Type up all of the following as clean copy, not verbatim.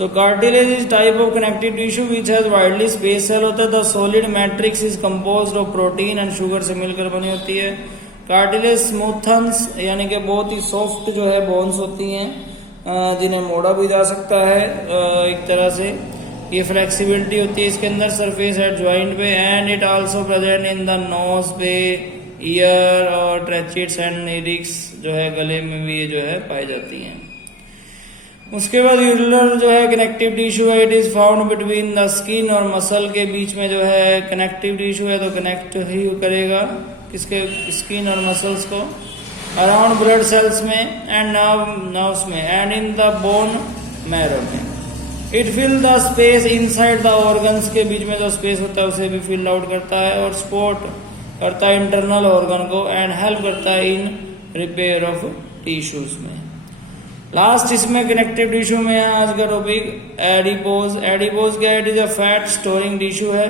So cartilage is type of connective tissue which has widely space cell होता है। The solid matrix is composed of protein and sugar से मिलकर बनी होती है। कार्टिलेज स्मूथन्स यानी कि बहुत ही सॉफ्ट जो है बोन्स होती हैं जिन्हें मोड़ा भी जा सकता है एक तरह से। ये फ्लेक्सिबिलिटी होती है इसके अंदर सरफेस एट ज्वाइंट पे and it also present in the nose पे, ईयर और ट्रेचेट्स एंड नेरिक्स जो है गले में भी ये जो है पाई जाती हैं। उसके बाद यूरिनल जो है कनेक्टिव टिश्यू है। It is found between the skin और मसल के बीच में जो है कनेक्टिव टिश्यू है तो कनेक्ट ही करेगा किसके स्किन और मसल्स को अराउंड ब्लड सेल्स में एंड नर्व्स में and in the bone marrow में। It fill the space inside the organs के बीच में जो स्पेस होता है उसे भी फिल आउट करता है और सपोर्ट करता है इंटरनल ऑर्गन को एंड हेल्प करता है इन रिपेयर ऑफ टिश्यूज में। लास्ट इसमें कनेक्टिव टिश्यू में है आज का टॉपिक एडिपोज। एडिपोज क्या है? It is a fat storing tissue है।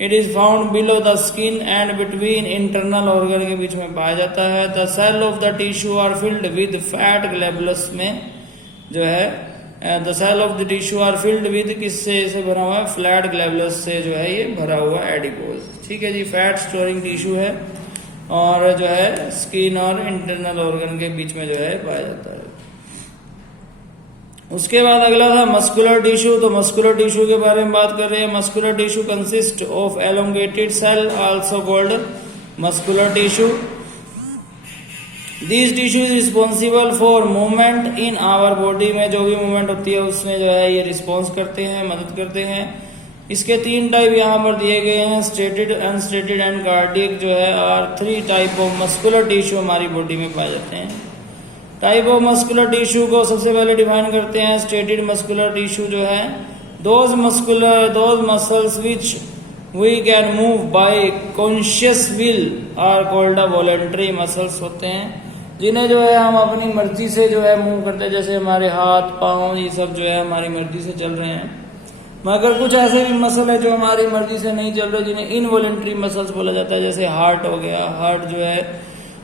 It is found below the skin and between internal organ के बीच में पाया जाता है। The cell of the tissue are filled with fat globules में जो है the cell of the tissue are filled with किससे से भरा हुआ है? फ्लैट ग्लोबुलस से जो है ये भरा हुआ एडिपोज। ठीक है जी, फैट स्टोरिंग टिश्यू है और जो है स्किन और इंटरनल ऑर्गन के बीच में जो है पाया जाता है। उसके बाद अगला था मस्कुलर टिश्यू। तो मस्कुलर टिश्यू के बारे में बात कर रहे हैं। Muscular tissue consist of elongated cell also called muscular tissue. This tissue is responsible for movement in our body में जो भी मूवमेंट होती है उसमें जो है ये रिस्पॉन्स करते हैं, मदद करते हैं। इसके 3 टाइप यहाँ पर दिए गए हैं, स्ट्रेटेड, अनस्ट्रेटेड एंड कार्डियक जो है और 3 टाइप ऑफ मस्कुलर टिश्यू हमारी बॉडी में पाए जाते हैं। टाइप ऑफ मस्कुलर टिश्यू को सबसे पहले डिफाइन करते हैं। स्ट्रेटेड मस्कुलर टिश्यू जो है those muscles which we can move by conscious will are called voluntary muscles होते हैं, जिन्हें जो है हम अपनी मर्जी से जो है मूव करते हैं। जैसे हमारे हाथ पाँव ये सब जो है हमारी मर्जी से चल रहे हैं। मगर कुछ ऐसे भी मसल है जो हमारी मर्जी से नहीं चल रहे जिन्हें इनवॉलेंटरी मसल्स बोला जाता है। जैसे हार्ट हो गया, हार्ट जो है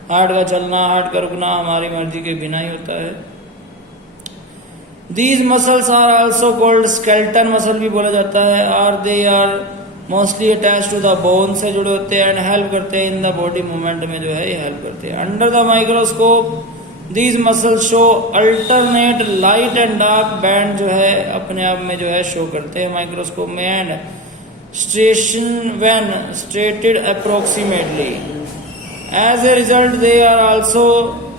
हार्ट का चलना, हार्ट का रुकना हमारी मर्जी के बिना ही होता है। These muscles are also called skeleton muscle भी बोला जाता है और they are mostly attach to the bone से जुड़े होते हैं एंड हेल्प करते हैं इन द बॉडी मूवमेंट में जो है ये हेल्प करते हैं। Under the microscope these muscles show alternate light and dark band जो है अपने आप में जो है शो करते हैं माइक्रोस्कोप में and striation when striated approximately. As a result they are also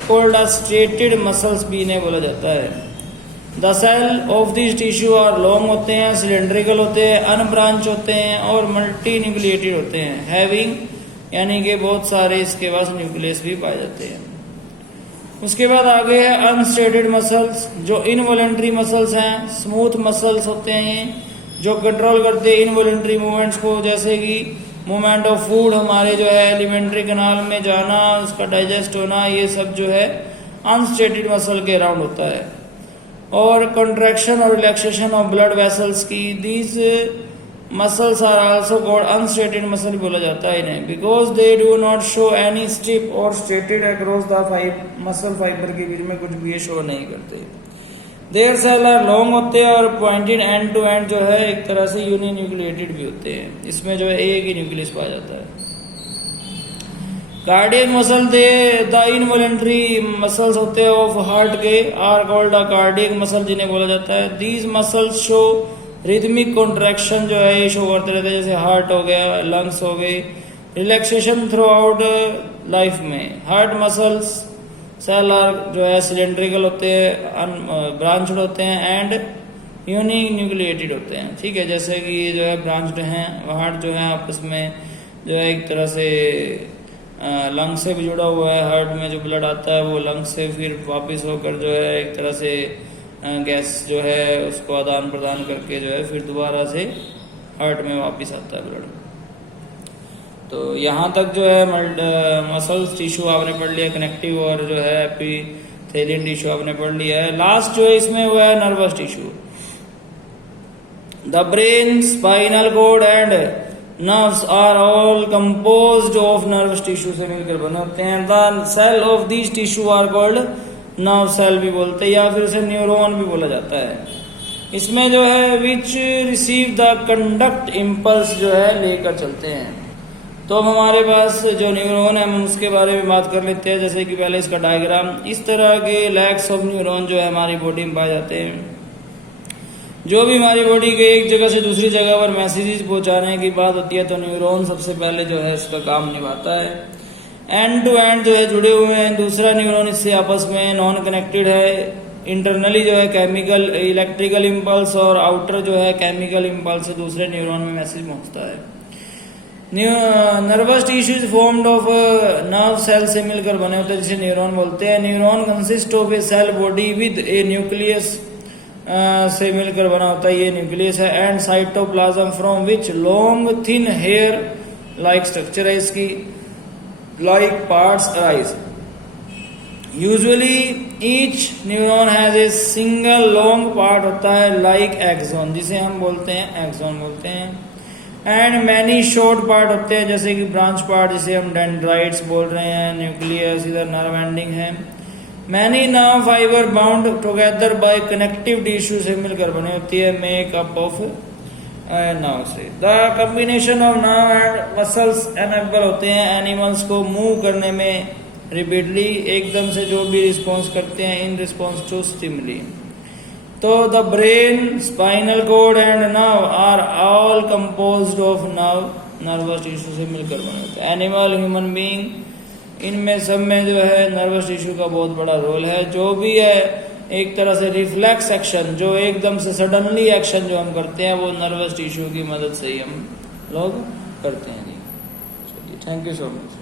called a striated muscles भी इन्हें बोला जाता है। The cell of this tissue are long होते हैं, सिलेंड्रिकल होते हैं, अनब्रांच होते हैं और मल्टी न्यूक्लिएटेड होते हैं। हैविंग यानी कि बहुत सारे इसके पास न्यूक्लियस भी पाए जाते हैं। उसके बाद आगे है अनस्ट्रेटेड मसल्स जो इनवॉलेंटरी मसल्स हैं। स्मूथ मसल्स होते हैं जो कंट्रोल करते हैं इनवॉलेंटरी मूवमेंट्स को, जैसे कि मूवमेंट ऑफ फूड हमारे जो है एलिमेंट्री कैनाल में जाना, उसका डाइजेस्ट होना, ये सब जो है अनस्ट्रेटेड मसल के अराउंड होता है। और कंट्रैक्शन और रिलैक्सेशन ऑफ ब्लड वेसल्स की these muscles are also called unstriated muscle बोला जाता है इन्हें, because they do not show any strip और striated across the muscle fibre के बीच में कुछ भी ये शो नहीं करते। देयर सेल आर लॉन्ग होते हैं और पॉइंटेड एंड टू एंड जो है एक तरह से यूनिन्यूक्लिएटेड भी होते हैं। इसमें जो है एक ही न्यूक्लियस पाया जाता है। Cardiac muscle they the involuntary muscles होते हैं ऑफ हार्ट के are called a cardiac muscle जिन्हें बोला जाता है। These muscles show rhythmic contraction जो है ये शो करते रहते हैं, जैसे हार्ट हो गया, लंग्स हो गए, रिलैक्सेशन थ्रू आउट लाइफ में। हार्ट मसल्स सेल आर जो है सिलेंड्रिकल होते हैं, ब्रांच्ड होते हैं एंड यूनिन्यूक्लिएटेड होते हैं। ठीक है, जैसे कि ये जो है ब्रांच्ड हैं, हार्ट जो है आपस में जो है एक तरह से लंग से भी जुड़ा हुआ है। हार्ट में जो ब्लड आता है वो लंग से फिर वापस होकर जो है एक तरह से गैस जो है उसको आदान प्रदान करके जो है फिर दोबारा से हार्ट में वापस आता है ब्लड। तो यहाँ तक जो है मसल्स टिश्यू आपने पढ़ लिया, कनेक्टिव और जो है एपिथेलियन टिश्यू आपने पढ़ लिया है। लास्ट जो है इसमें वो है nervous tissue. The brain, spinal cord and nerves are all composed of nervous tissue से मिलकर बने होते हैं। The cell of this tissue are called nerve cell भी बोलते हैं या फिर उसे न्यूरॉन भी बोला जाता है। इसमें जो है which receive the conduct impulse जो है लेकर चलते हैं। तो अब हमारे पास जो न्यूरॉन है हम उसके बारे में बात कर लेते हैं। जैसे कि पहले इसका डायग्राम, इस तरह के लैक्स ऑफ न्यूरॉन जो है हमारी बॉडी में पाए जाते हैं। जो भी हमारी बॉडी के एक जगह से दूसरी जगह पर मैसेजेस पहुंचाने की बात होती है तो न्यूरॉन सबसे पहले जो है इसका काम निभाता है। एंड टू एंड जो है जुड़े हुए हैं। दूसरा न्यूरॉन इससे आपस में नॉन कनेक्टेड है। इंटरनली जो है केमिकल इलेक्ट्रिकल इम्पल्स और आउटर जो है केमिकल इम्पल्स से दूसरे न्यूरॉन में मैसेज पहुंचता है। Nervous tissue is formed of nerve cell से मिलकर बने होते हैं जिसे न्यूरॉन बोलते हैं। Neuron consist of a cell body with a nucleus से मिलकर बना होता है, ये न्यूक्लियस है। And cytoplasm from which long thin hair like structure है इसकी, like parts arise. Usually each neuron has a single long part होता है लाइक एक्सॉन, जिसे हम बोलते हैं एक्सॉन बोलते हैं। एंड मैनी शॉर्ट पार्ट होते हैं जैसे कि ब्रांच पार्ट, जिसे हम डेंड्राइट्स बोल रहे हैं। न्यूक्लियस इधर नर्व एंडिंग है। Many nerve fibre bound together by connective tissue से मिलकर बनी होती है, मेक अप ऑफ नर्व से। The combination of nerve and muscles enable होते हैं एनिमल्स को मूव करने में रिपीटली, एकदम से जो भी रिस्पॉन्स करते हैं इन रिस्पॉन्स टू स्टिमुली। तो the brain, spinal cord and nerve are all composed of nervous tissue से मिलकर बने होते हैं। एनिमल, ह्यूमन बीइंग, इनमें सब में जो है नर्वस टिश्यू का बहुत बड़ा रोल है। जो भी है एक तरह से रिफ्लेक्स एक्शन, जो एकदम से सडनली एक्शन जो हम करते हैं वो नर्वस टिश्यू की मदद से ही हम लोग करते हैं। चलिए, थैंक यू सो मच।